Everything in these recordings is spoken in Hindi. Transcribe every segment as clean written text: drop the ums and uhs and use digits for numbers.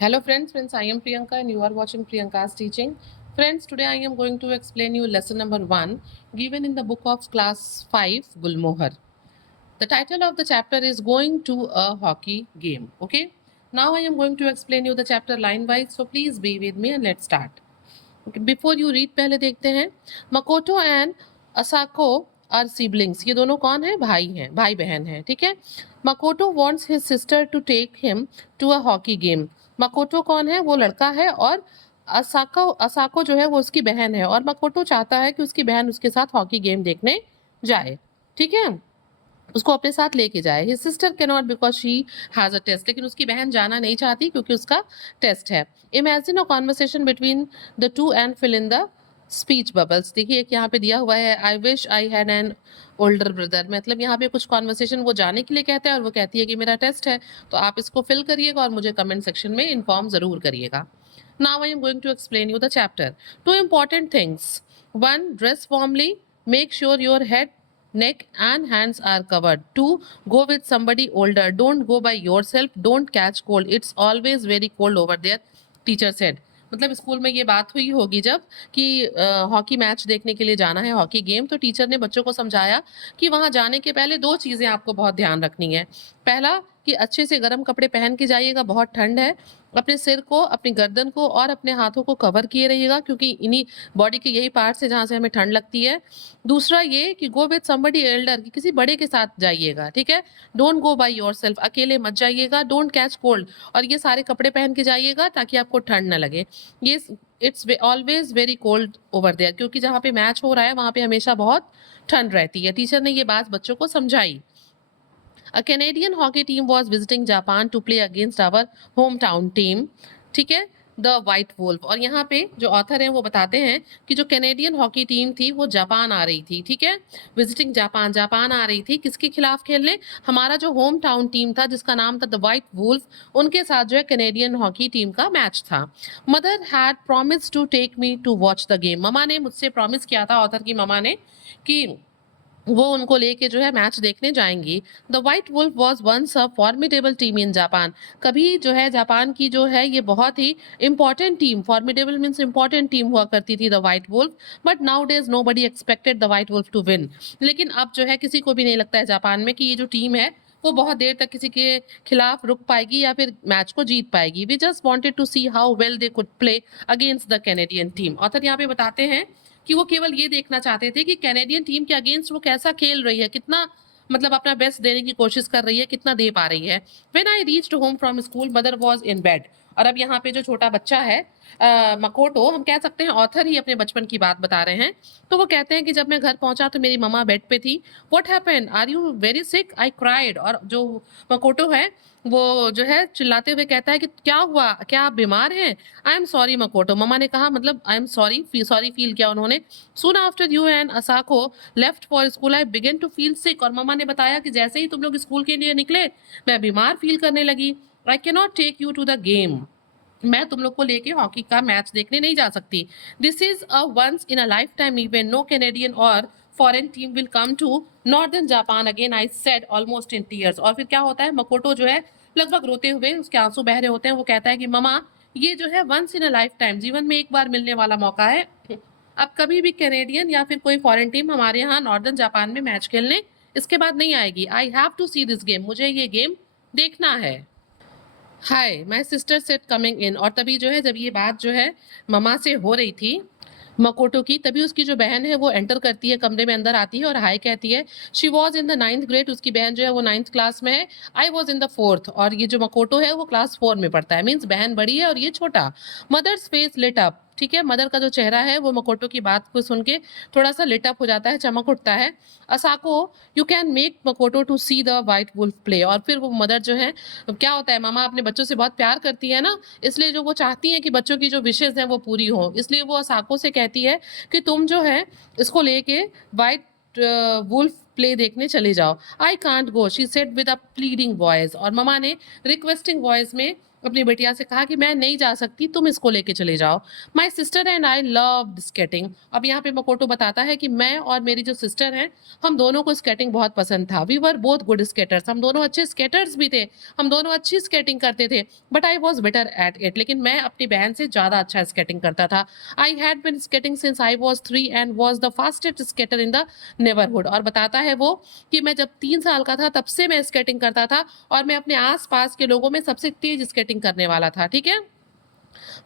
Hello friends, I am Priyanka and you are watching Priyanka's teaching. Friends, today I am going to explain you lesson number 1 given in the book of class 5 Gulmohar. The title of the chapter is Going to a Hockey Game. Okay. Now I am going to explain you the chapter line wise, so please be with me and let's start. Okay, before you read पहले देखते हैं Makoto and Asako are siblings. ये दोनों कौन है? भाई हैं, भाई बहन हैं, ठीक है। Makoto wants his sister to take him to a hockey game. Makoto कौन है? वो लड़का है और असाको जो है वो उसकी बहन है और मकोटो चाहता है कि उसकी बहन उसके साथ हॉकी गेम देखने जाए, ठीक है, उसको अपने साथ लेके जाए। His sister can not because she has a test, लेकिन उसकी बहन जाना नहीं चाहती क्योंकि उसका टेस्ट है। Imagine a conversation between the two and fill in the speech bubbles. देखिए एक यहाँ पे दिया हुआ है, I wish I had an older brother. मतलब यहाँ पे कुछ कॉन्वर्सेशन वो जाने के लिए कहते हैं और वो कहती है कि मेरा टेस्ट है, तो आप इसको फिल करिएगा और मुझे कमेंट सेक्शन में इन्फॉर्म जरूर करिएगा। Now I am going to explain you the chapter. Two important things. One, dress warmly. Make sure your head, neck and hands are covered. Two, go with somebody older. Don't go by yourself. Don't catch cold. It's always very cold over there, teacher said. मतलब स्कूल में ये बात हुई होगी जब कि हॉकी मैच देखने के लिए जाना है, हॉकी गेम, तो टीचर ने बच्चों को समझाया कि वहां जाने के पहले दो चीजें आपको बहुत ध्यान रखनी है। पहला कि अच्छे से गर्म कपड़े पहन के जाइएगा, बहुत ठंड है। अपने सिर को, अपनी गर्दन को और अपने हाथों को कवर किए रहिएगा क्योंकि इन्हीं बॉडी के यही पार्ट्स है जहाँ से हमें ठंड लगती है। दूसरा ये कि गो विद समबडी एल्डर, कि किसी बड़े के साथ जाइएगा, ठीक है। डोंट गो बाय योरसेल्फ, अकेले मत जाइएगा। डोंट कैच कोल्ड, और ये सारे कपड़े पहन के जाइएगा ताकि आपको ठंड न लगे। ये it's always very cold over there, क्योंकि जहाँ पे मैच हो रहा है वहाँ पे हमेशा बहुत ठंड रहती है। टीचर ने ये बात बच्चों को समझाई। A Canadian hockey team was visiting Japan to play against our hometown team. ठीक है, द व्हाइट वुल्फ। और यहाँ पे जो ऑथर हैं वो बताते हैं कि जो कैनेडियन हॉकी टीम थी वो जापान आ रही थी, ठीक है। विजिटिंग जापान, जापान आ रही थी किसके खिलाफ खेलने? हमारा जो होम टाउन टीम था जिसका नाम था द व्हाइट वुल्फ, उनके साथ जो है कैनेडियन हॉकी टीम का मैच था। Mother had promise to take me to watch the game. Mama ने मुझसे प्रॉमिस किया था, ऑथर की ममा ने, कि वो उनको लेके जो है मैच देखने जाएंगी। The white wolf was once a formidable team in Japan. कभी जो है जापान की जो है ये बहुत ही important team, formidable means important team हुआ करती थी the white wolf. But nowadays nobody expected the white wolf to win. लेकिन अब जो है किसी को भी नहीं लगता है जापान में कि ये जो टीम है वो बहुत देर तक किसी के खिलाफ रुक पाएगी या फिर मैच को जीत पाएगी। We just wanted to see how well they could play against the Canadian team. Author यहाँ पे बताते हैं कि वो केवल ये देखना चाहते थे कि कैनेडियन टीम के अगेंस्ट वो कैसा खेल रही है, कितना मतलब अपना बेस्ट देने की कोशिश कर रही है, कितना दे पा रही है। When I reached home from school mother was in bed. और अब यहाँ पे जो छोटा बच्चा है मकोटो, हम कह सकते हैं ऑथर ही अपने बचपन की बात बता रहे हैं। तो वो कहते हैं कि जब मैं घर पहुंचा तो मेरी मम्मा बेड पे थी। What happened, are you very sick, I cried. और जो मकोटो है वो जो है चिल्लाते हुए कहता है कि क्या हुआ, क्या आप बीमार हैं? आई एम सॉरी मकोटो। मम्मा ने कहा मतलब I am sorry, sorry feel किया उन्होंने। Soon after you and Asako left for school I began to feel sick. और मम्मा ने बताया कि जैसे ही तुम लोग स्कूल के लिए निकले मैं बीमार फील करने लगी। I can not take you to the game, मैं तुम लोग को लेके हॉकी का मैच देखने नहीं जा सकती। This is a once in a lifetime event, no Canadian और foreign team will come to northern Japan again, I said almost in tears. और फिर क्या होता है, मकोटो जो है लगभग रोते हुए, उसके आंसू बह रहे होते हैं, वो कहता है कि ममा ये जो है once in a lifetime, जीवन में एक बार मिलने वाला मौका है। अब कभी भी कैनेडियन या फिर कोई फॉरेन टीम हमारे यहाँ नॉर्दर्न जापान में मैच खेलने इसके बाद नहीं आएगी। I have to see this game, मुझे ये गेम देखना है। Hi my sister said coming in. और तभी जो है जब ये बात जो है ममा से हो रही थी मकोटो की, तभी उसकी जो बहन है वो एंटर करती है, कमरे में अंदर आती है और हाय कहती है। She was in the 9th grade, उसकी बहन जो है वो 9th क्लास में है। I was in the 4th, और ये जो मकोटो है वो क्लास 4 में पढ़ता है, मीन्स बहन बड़ी है और ये छोटा। मदर्स फेस लिट अप, ठीक है, मदर का जो चेहरा है वो मकोटो की बात को सुन के थोड़ा सा लिट अप हो जाता है, चमक उठता है। Asako you can make Makoto to see the white wolf play. और फिर वो मदर जो है, क्या होता है, मामा अपने बच्चों से बहुत प्यार करती है ना, इसलिए जो वो चाहती है कि बच्चों की जो विशेष है वो पूरी हो, इसलिए वो असाको से कहती है कि तुम जो है इसको लेके व्हाइट वुल्फ प्ले देखने चले जाओ। आई can't go, she said with a pleading voice. और ममा ने रिक्वेस्टिंग वॉइस में अपनी बेटिया से कहा कि मैं नहीं जा सकती, तुम इसको लेके चले जाओ। My sister and I loved skating. अब यहाँ पे मकोटो बताता है कि मैं और मेरी जो सिस्टर हैं, हम दोनों को स्केटिंग बहुत पसंद था। We were both good skaters, हम दोनों अच्छे स्केटर्स भी थे, हम दोनों अच्छी स्केटिंग करते थे। But I was better at it, लेकिन मैं अपनी बहन से ज़्यादा अच्छा स्केटिंग करता था। I had been skating since I was 3 and was the fastest skater in the neighbourhood. और बताता है वो कि मैं जब 3 साल का था तब से मैं स्केटिंग करता था और मैं अपने आस-पास के लोगों में सबसे तेज स्केटिंग करने वाला था, ठीक है?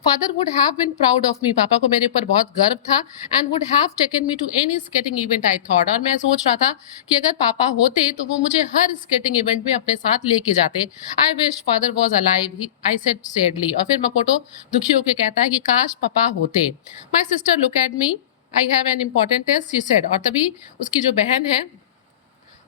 Father would have been proud of me, papa को मेरे ऊपर बहुत गर्व था, and would have taken me to any skating event I thought. और मैं सोच रहा था कि अगर पापा होते तो वो मुझे हर स्केटिंग इवेंट में अपने साथ लेके जाते। I wish father was alive, I said sadly. और फिर मकोटो दुखी होकर कहता है कि काश पापा होते। My sister look at me, I have an important test, she said. और तभी उसकी जो बहन है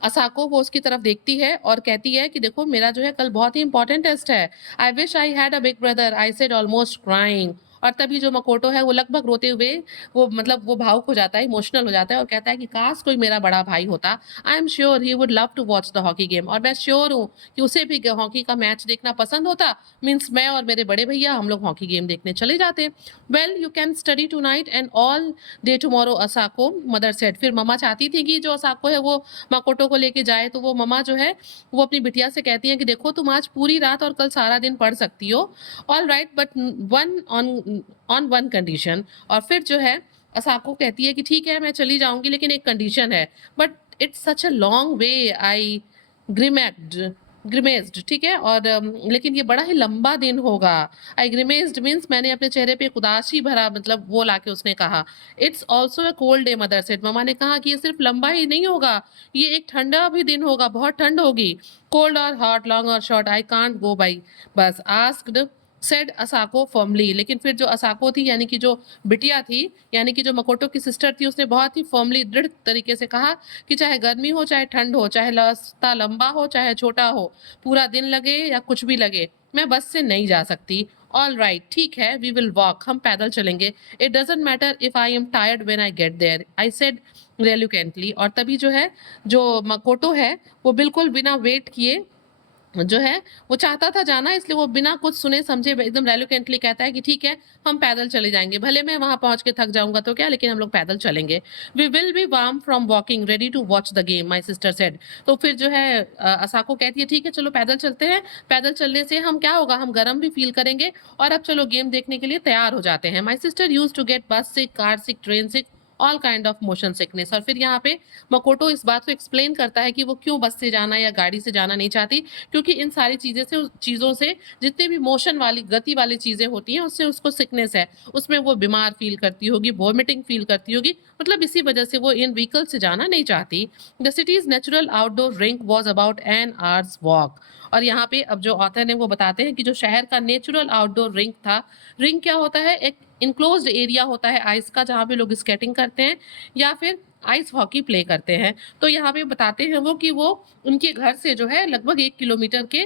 असाको, वो उसकी तरफ देखती है और कहती है कि देखो मेरा जो है कल बहुत ही इंपॉर्टेंट टेस्ट है। I wish I had a big brother, I said almost crying. और तभी जो मकोटो है वो लगभग रोते हुए वो मतलब वो भावुक हो जाता है, इमोशनल हो जाता है और कहता है कि काश कोई मेरा बड़ा भाई होता। I am sure he would love to watch the hockey game. और मैं श्योर हूँ कि उसे भी हॉकी का मैच देखना पसंद होता। मीन्स मैं और मेरे बड़े भैया हम लोग हॉकी गेम देखने चले जाते। Well you can study tonight and all day tomorrow Asako, mother said. फिर मम्मा चाहती थी कि जो असाको है वो माकोटो को लेके जाए, तो वो मम्मा जो है वो अपनी बिटिया से कहती हैं कि देखो तुम आज पूरी रात और कल सारा दिन पढ़ सकती हो, all right, but one on one condition. और फिर जो है असाको कहती है कि ठीक है मैं चली जाऊंगी, लेकिन एक कंडीशन है। But it's such a long way, I grimaced grimaced, ठीक है। और लेकिन ये बड़ा ही लंबा दिन होगा। आई ग्रिमेज्ड मीन्स मैंने अपने चेहरे पे एक उदासी भरा मतलब वो लाके उसने कहा। It's also a cold day, mother said. मम्मा ने कहा कि ये सिर्फ लंबा ही नहीं होगा, ये एक ठंडा भी दिन होगा, बहुत ठंड होगी। कोल्ड और हॉट, लॉन्ग और short, I can't go by bus, asked said Asako firmly. लेकिन फिर जो असाको थी यानी कि जो बिटिया थी, यानी कि जो मकोटो की सिस्टर थी, उसने बहुत ही फर्मली दृढ़ तरीके से कहा कि चाहे गर्मी हो, चाहे ठंड हो, चाहे रास्ता लंबा हो, चाहे छोटा हो, पूरा दिन लगे या कुछ भी लगे, मैं बस से नहीं जा सकती। ऑल राइट, ठीक है, वी विल वॉक, हम पैदल चलेंगे। It doesn't matter if I am tired when I get there, I said reluctantly. और तभी जो है जो मकोटो है वो बिल्कुल बिना वेट किए जो है वो चाहता था जाना, इसलिए वो बिना कुछ सुने समझे एकदम रेलुकेंटली कहता है कि ठीक है हम पैदल चले जाएंगे, भले मैं वहां पहुंच के थक जाऊंगा तो क्या, लेकिन हम लोग पैदल चलेंगे। We will be warm from walking, ready to watch the game, my sister said. तो फिर जो है असाको कहती है ठीक है चलो पैदल चलते हैं, पैदल चलने से हम क्या होगा, हम गर्म भी फील करेंगे और अब चलो गेम देखने के लिए तैयार हो जाते हैं। My sister used to get bus sick, car sick, train sick, all kind of motion sickness. और फिर यहाँ पे मकोटो इस बात को एक्सप्लेन करता है कि वो क्यों बस से जाना या गाड़ी से जाना नहीं चाहती, क्योंकि इन सारी चीज़ों से जितने भी मोशन वाली गति वाली चीज़ें होती हैं उससे उसको सिकनेस है, उसमें वो बीमार फील करती होगी, वॉमिटिंग फील करती होगी, मतलब इसी वजह से वो इन व्हीकल से जाना नहीं चाहती। The cities natural outdoor rink was about an hours walk. और यहाँ पे अब जो ऑथर ने वो बताते हैं कि जो शहर का नेचुरल आउटडोर रिंक था, रिंक क्या होता है, एक इनक्लोज्ड एरिया होता है आइस का, जहाँ पे लोग स्केटिंग करते हैं या फिर आइस हॉकी प्ले करते हैं। तो यहाँ पे बताते हैं वो कि वो उनके घर से जो है लगभग 1 किलोमीटर के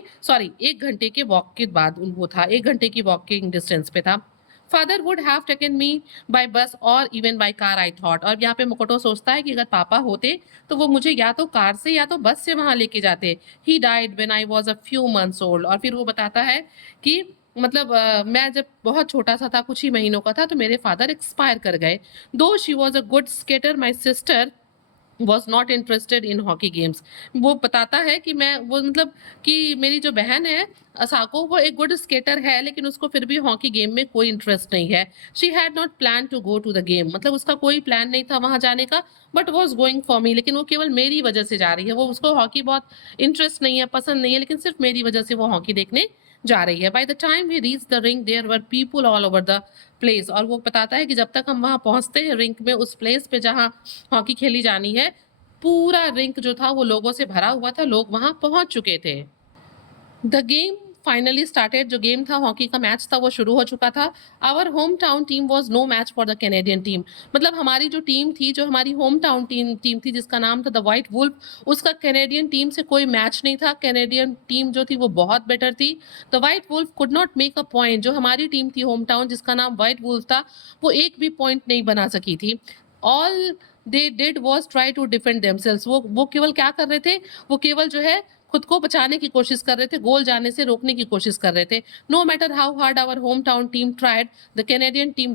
1 घंटे के वॉक के बाद वो था, 1 घंटे की वॉकिंग डिस्टेंस पे था। Father would have taken me by bus और even by car, I thought. और यहाँ पे मकोटो सोचता है कि अगर पापा होते तो वो मुझे या तो कार से या तो बस से वहां लेके जाते। He died when I was a few months old. और फिर वो बताता है कि मतलब मैं जब बहुत छोटा सा था, कुछ ही महीनों का था, तो मेरे फादर एक्सपायर कर गए। Though she was a good skater, my sister was not interested in hockey games. वो बताता है कि मैं वो मतलब कि मेरी जो बहन है साको, वो एक गुड स्केटर है, लेकिन उसको फिर भी हॉकी गेम में कोई इंटरेस्ट नहीं है। She had not plan to go to the game, मतलब उसका कोई प्लान नहीं था वहां जाने का, but was going for me, लेकिन वो केवल मेरी वजह से जा रही है। वो उसको हॉकी बहुत इंटरेस्ट नहीं है, पसंद नहीं है, लेकिन सिर्फ मेरी वजह से वो हॉकी देखने जा रही है। By the time we reach the ring there were people all over the place. और वो बताता है कि जब तक हम वहां पहुंचते हैं रिंक में, उस प्लेस पे जहां हॉकी खेली जानी है, पूरा रिंक जो था वो लोगों से भरा हुआ था, लोग वहां पहुंच चुके थे। The game finally started. जो गेम था, हॉकी का मैच था, वो शुरू हो चुका था। Our hometown team was no match for the Canadian team. मतलब हमारी जो टीम थी, जो हमारी होम टाउन टीम थी, जिसका नाम था द व्हाइट वुल्फ, उसका कैनेडियन टीम से कोई मैच नहीं था। कैनेडियन टीम जो थी वो बहुत बेटर थी। The white wolf could not make a point. जो हमारी टीम थी होम टाउन, जिसका नाम व्हाइट वुल्फ था, वो एक भी पॉइंट नहीं बना सकी थी। All they did was try to defend themselves. वो केवल क्या कर रहे थे, वो केवल जो है खुद को बचाने की कोशिश कर रहे थे, गोल जाने से रोकने की कोशिश कर रहे थे। No matter how hard our hometown team tried, the Canadian team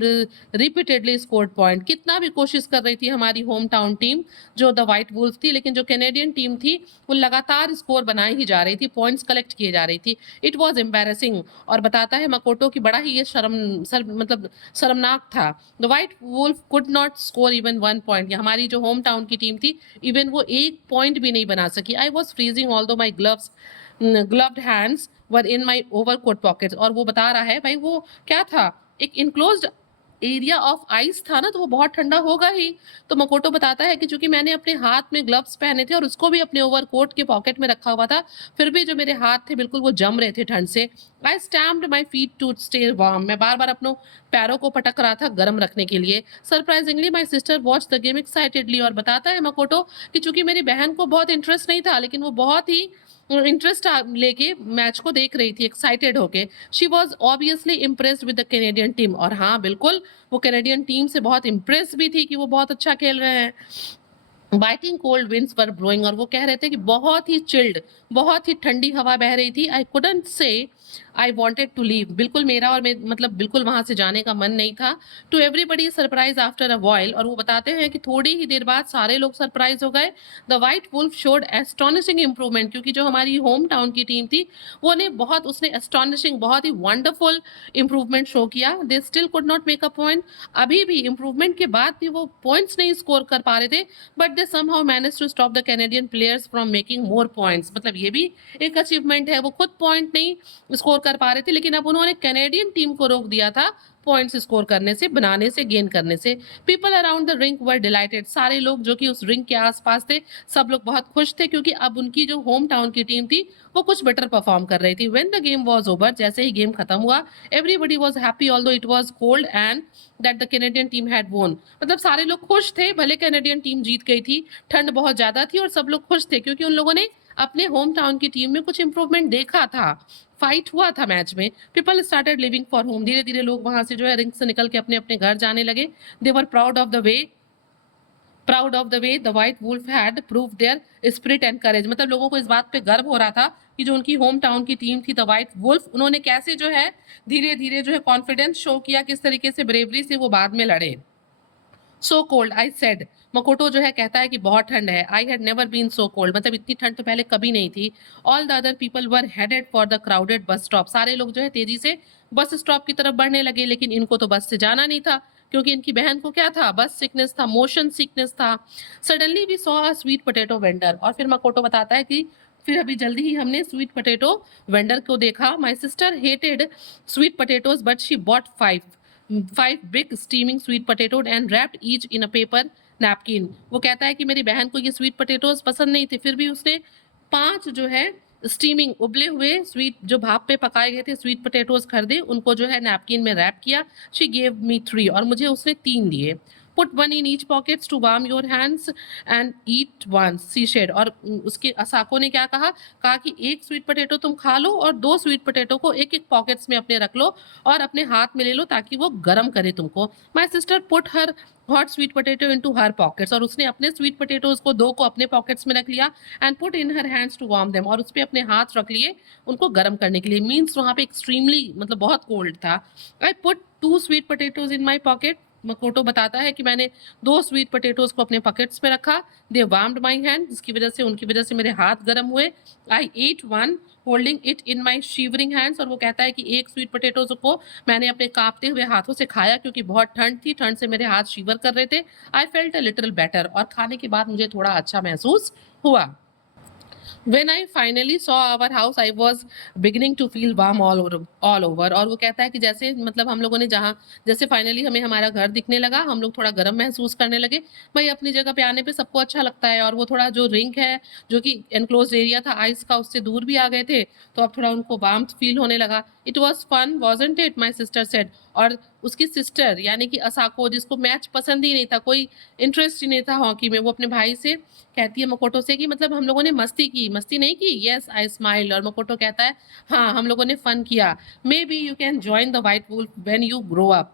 repeatedly scored point. कितना भी कोशिश कर रही थी हमारी होम टाउन टीम जो द व्हाइट वुल्फ थी, लेकिन जो कैनेडियन टीम थी वो लगातार स्कोर बनाई ही जा रही थी, पॉइंट्स कलेक्ट किए जा रही थी। It was embarrassing. और बताता है मकोटो की बड़ा ही ये मतलब शर्मनाक था। The white wolf could not score even 1 point. हमारी जो होम टाउन की टीम थी इवन वो 1 पॉइंट भी नहीं बना सकी। I was freezing although my gloved hands were in my overcoat pockets. और वो बता रहा है भाई वो क्या था, एक इनक्लोज्ड एरिया ऑफ आइस था ना, तो वो बहुत ठंडा होगा ही। तो मकोटो बताता है कि चूंकि मैंने अपने हाथ में ग्लव्स पहने थे और उसको भी अपने ओवरकोट के पॉकेट में रखा हुआ था, फिर भी जो मेरे हाथ थे बिल्कुल वो जम रहे थे ठंड से। I stamped my feet to stay warm. मैं बार बार अपनों पैरों को पटक रहा था गर्म रखने के लिए। Surprisingly my sister watch the game excitedly. और बताता है मकोटो कि चूंकि मेरी बहन को बहुत इंटरेस्ट नहीं था, लेकिन वो बहुत ही इंटरेस्ट लेके मैच को देख रही थी, एक्साइटेड होके। She was obviously impressed with the Canadian team. और हाँ बिल्कुल वो कैनेडियन टीम से बहुत इम्प्रेस भी थी कि वो बहुत अच्छा खेल रहे हैं। बाइटिंग कोल्ड विंड्स वर ब्लोइंग। और वो कह रहे थे कि बहुत ही चिल्ड, बहुत ही ठंडी हवा बह रही थी। आई कुडंट से आई वॉन्टेड टू लीव। बिल्कुल मेरा और मतलब बिल्कुल वहां से जाने का मन नहीं था। To everybody surprise after a while. और वो बताते हैं कि थोड़ी ही देर बाद सारे लोग सरप्राइज हो गए। The white Wolf showed astonishing improvement. क्योंकि जो हमारी होम टाउन की टीम थी वो ने बहुत उसने एस्टॉनिशिंग बहुत ही वंडरफुल इंप्रूवमेंट शो किया। They still could not make a point. अभी भी इंप्रूवमेंट के बाद भी वो पॉइंट्स नहीं स्कोर कर पा रहे थे, but they somehow manage to stop the Canadian players from making more points. मतलब ये भी एक अचीवमेंट है। वो खुद पॉइंट नहीं स्कोर कर पा रहे थे, लेकिन अब उन्होंने कैनेडियन टीम को रोक दिया था पॉइंट्स स्कोर करने से, बनाने से, गेन करने से। People around the rink were dilated. सारे लोग जो कि उस रिंक के आसपास थे सब लोग बहुत खुश थे, क्योंकि अब उनकी जो होम टाउन की टीम थी वो कुछ बेटर परफॉर्म कर रही थी। When the game was over, जैसे ही गेम खत्म हुआ, everybody was happy although it was cold and that the Canadian team had वोन। मतलब सारे लोग खुश थे, भले कैनेडियन टीम जीत गई थी, ठंड बहुत ज्यादा थी और सब लोग खुश थे क्योंकि उन लोगों ने अपने होम टाउन की टीम में कुछ इंप्रूवमेंट देखा था, फाइट हुआ था मैच में। People started living for home. धीरे धीरे लोग वहां से जो है रिंग से निकल के अपने अपने घर जाने लगे। They were proud of the way the white wolf had prove their spirit and courage. मतलब लोगों को इस बात पे गर्व हो रहा था कि जो उनकी होम टाउन की टीम थी द व्हाइट वुल्फ, उन्होंने कैसे जो है धीरे धीरे जो है कॉन्फिडेंस शो किया, किस तरीके से ब्रेवरी से वो बाद में लड़े। So cold I said. मकोटो जो है कहता है कि बहुत ठंड है। I had never been so cold. मतलब इतनी ठंड तो पहले कभी नहीं थी। All the other people were headed for the crowded bus stop. सारे लोग जो है तेजी से बस स्टॉप की तरफ बढ़ने लगे, लेकिन इनको तो बस से जाना नहीं था क्योंकि इनकी बहन को क्या था, बस सिकनेस था, मोशन सिकनेस था। Suddenly we saw a sweet potato vendor. और फिर मकोटो बताता है कि फिर अभी जल्दी ही हमने स्वीट पोटैटो वेंडर को देखा। My sister hated sweet potatoes but she bought 5 big steaming sweet potatoes and wrapped each in a paper napkin। वो कहता है कि मेरी बहन को ये स्वीट पोटैटोज पसंद नहीं थे, फिर भी उसने 5 जो है स्टीमिंग उबले हुए स्वीट जो भाप पे पकाए गए थे स्वीट पोटैटोज खरीदे, उनको जो है नैपकिन में रैप किया। शी गेव मी 3 और मुझे उसने 3 दिए। Put 1 in each pockets to warm your hands and eat once, she said। और उसके असाको ने क्या कहा कि एक स्वीट पोटैटो तुम खा लो और 2 स्वीट पोटैटो को एक एक पॉकेट्स में अपने रख लो और अपने हाथ में ले लो ताकि वो गर्म करे तुमको। My sister put her hot sweet potato into her pockets. और उसने अपने स्वीट पोटैटोज को 2 को अपने पॉकेट्स में रख लिया। And put in her hands to warm them. और उस पर अपने हाथ रख लिए उनको गर्म करने के लिए। मीन्स वहां पे एक्सट्रीमली मतलब बहुत कोल्ड था। I put 2 sweet potatoes in my pocket. Makoto बताता है कि मैंने 2 स्वीट पोटैटोज को अपने पॉकेट्स में रखा। दे वार्म्ड माई हैंड, जिसकी वजह से उनकी वजह से मेरे हाथ गर्म हुए। I ate 1 holding it in my shivering hands. और वो कहता है कि एक स्वीट पोटैटोज को मैंने अपने कांपते हुए हाथों से खाया क्योंकि बहुत ठंड थी, ठंड से मेरे हाथ शिवर कर रहे थे। I felt a little better. और खाने के बाद मुझे थोड़ा अच्छा महसूस हुआ। When I finally saw our house, I was beginning to feel warm all over। और वो कहता है कि जैसे मतलब हम लोगों ने जैसे फाइनली हमें हमारा घर दिखने लगा, हम लोग थोड़ा गर्म महसूस करने लगे। भाई अपनी जगह पे आने पे सबको अच्छा लगता है। और वो थोड़ा जो रिंग है जो कि एनक्लोज एरिया था आइस का, उससे दूर भी आ गए थे, तो अब थोड़ा उनको वार्मथ फील होने लगा। It was fun wasn't it, my sister said. और उसकी सिस्टर यानी कि असाको, जिसको मैच पसंद ही नहीं था, कोई इंटरेस्ट ही नहीं था हॉकी में, वो अपने भाई से कहती है मकोटो से कि मतलब हम लोगों ने मस्ती की, मस्ती नहीं की। Yes I smiled. और मकोटो कहता है हाँ हम लोगों ने फन किया। Maybe you can join the white Wolf when you grow up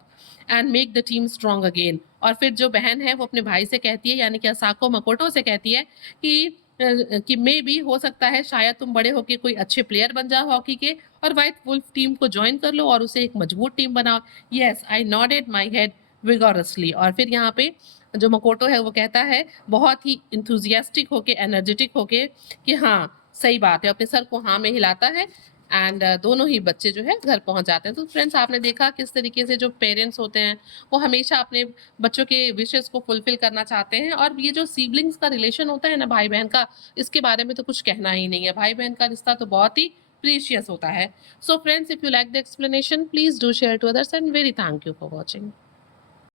and make the team strong again. और फिर जो बहन है वो अपने भाई से कहती है यानी कि असाको मकोटो से कहती है कि कि मे बी हो सकता है शायद तुम बड़े होके कोई अच्छे प्लेयर बन जाओ हॉकी के और व्हाइट वुल्फ टीम को ज्वाइन कर लो और उसे एक मजबूत टीम बनाओ। Yes, I nodded my head vigorously. और फिर यहाँ पे जो मकोटो है वो कहता है बहुत ही इंथुजियास्टिक होके, एनर्जेटिक होके कि हाँ सही बात है, अपने सर को हाँ में हिलाता है एंड दोनों ही बच्चे जो है घर पहुंच जाते हैं। तो फ्रेंड्स आपने देखा किस तरीके से जो पेरेंट्स होते हैं वो हमेशा अपने बच्चों के विशेस को फुलफिल करना चाहते हैं। और ये जो सिबलिंग्स का रिलेशन होता है ना भाई बहन का, इसके बारे में तो कुछ कहना ही नहीं है। भाई बहन का रिश्ता तो बहुत ही प्रीशियस होता है। So friends, if you like the explanation, please do share to others and very thank you for watching.